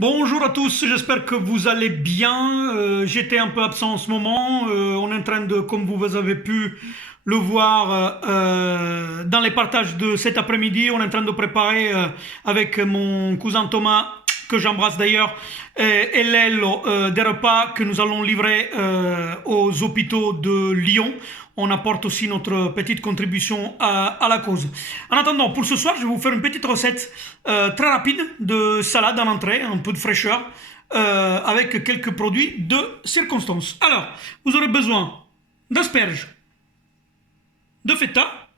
Bonjour à tous, j'espère que vous allez bien. J'étais un peu absent en ce moment. On est en train de, comme vous avez pu le voir dans les partages de cet après-midi, on est en train de préparer avec mon cousin Thomas, que j'embrasse d'ailleurs, et Lello, des repas que nous allons livrer aux hôpitaux de Lyon. On apporte aussi notre petite contribution à la cause. En attendant, pour ce soir, je vais vous faire une petite recette très rapide de salade en entrée, un peu de fraîcheur, avec quelques produits de circonstance. Alors, vous aurez besoin d'asperges, de feta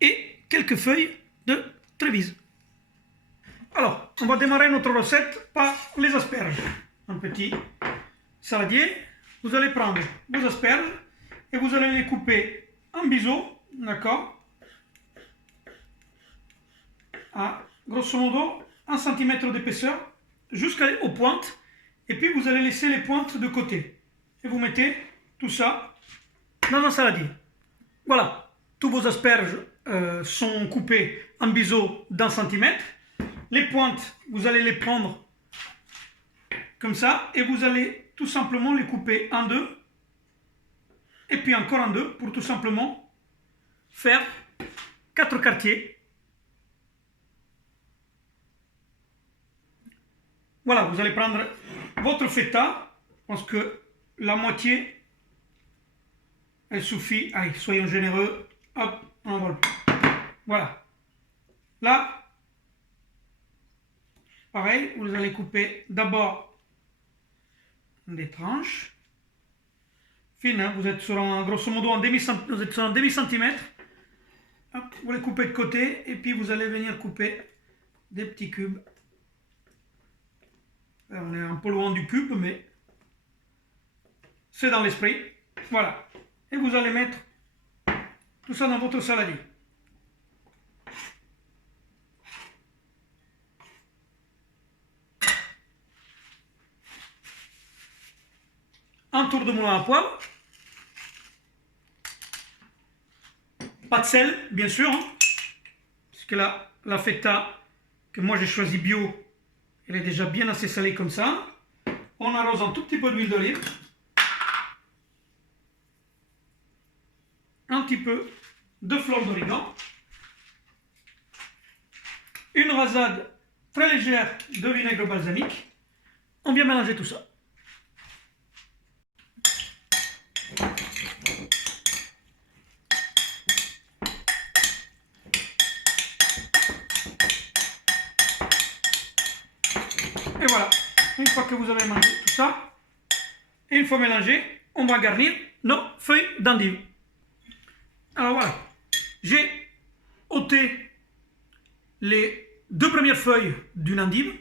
et quelques feuilles de Trévise. Alors, on va démarrer notre recette par les asperges. Un petit saladier. Vous allez prendre vos asperges et vous allez les couper en biseau, d'accord, à grosso modo 1 cm d'épaisseur jusqu'aux pointes, et puis vous allez laisser les pointes de côté et vous mettez tout ça dans un saladier. Voilà, tous vos asperges sont coupés en biseau d'1 cm. Les pointes, vous allez les prendre comme ça et vous allez tout simplement les couper en deux et puis encore en deux pour tout simplement faire 4 quartiers. Voilà, vous allez prendre votre feta. Je pense que la moitié, elle suffit. Allez, soyons généreux. Hop, on envole. Voilà. Là, pareil, vous allez couper d'abord des tranches fines. Hein, vous êtes sur un, grosso modo vous êtes sur un demi-centimètre. Vous les coupez de côté et puis vous allez venir couper des petits cubes. On est un peu loin du cube, mais c'est dans l'esprit. Voilà. Et vous allez mettre tout ça dans votre saladier. Un tour de moulin à poivre. Pas de sel, bien sûr, hein, puisque la feta que moi j'ai choisi bio, elle est déjà bien assez salée comme ça. On arrose un tout petit peu d'huile d'olive. Un petit peu de fleur d'origan. Une rasade très légère de vinaigre balsamique. On vient mélanger tout ça. Et voilà, une fois que vous avez mangé tout ça, et une fois mélangé, on va garnir nos feuilles d'endive. Alors voilà, j'ai ôté les 2 premières feuilles d'une endive.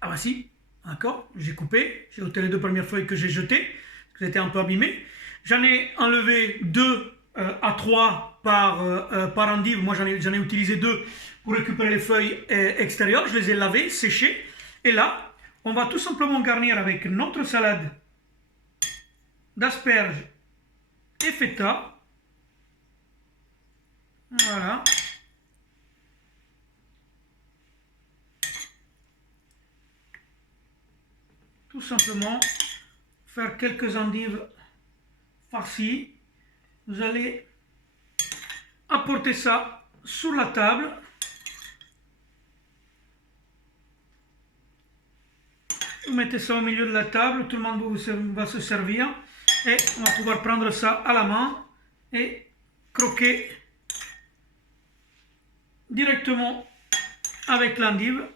Ah voici, d'accord, j'ai coupé, j'ai ôté les 2 premières feuilles que j'ai jetées, parce qu'elles étaient un peu abîmées. J'en ai enlevé 2 à 3 par endive. Moi j'en ai utilisé 2 pour récupérer les feuilles extérieures. Je les ai lavées, séchées. Et là, on va tout simplement garnir avec notre salade d'asperges et feta. Voilà. Tout simplement faire quelques endives farcies. Vous allez apporter ça sur la table. Vous mettez ça au milieu de la table, tout le monde va se servir et on va pouvoir prendre ça à la main et croquer directement avec l'endive.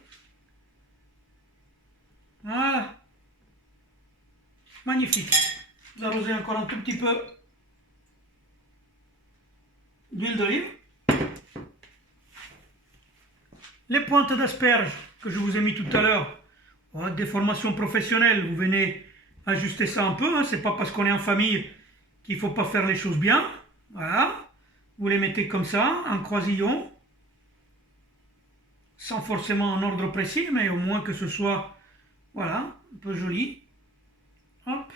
Voilà. Magnifique. Vous arrosez encore un tout petit peu d'huile d'olive. Les pointes d'asperges que je vous ai mis tout à l'heure, des formations professionnelles, vous venez ajuster ça un peu. Hein, c'est pas parce qu'on est en famille qu'il ne faut pas faire les choses bien. Voilà. Vous les mettez comme ça, en croisillon, sans forcément en ordre précis, mais au moins que ce soit, voilà, un peu joli. Hop.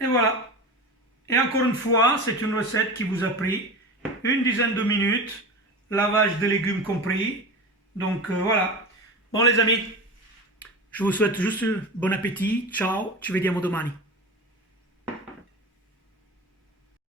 Et voilà. Et encore une fois, c'est une recette qui vous a pris une dizaine de minutes. lavage de légumes compris. Donc voilà. Bon les amis, je vous souhaite juste bon appétit. Ciao, ci vediamo domani.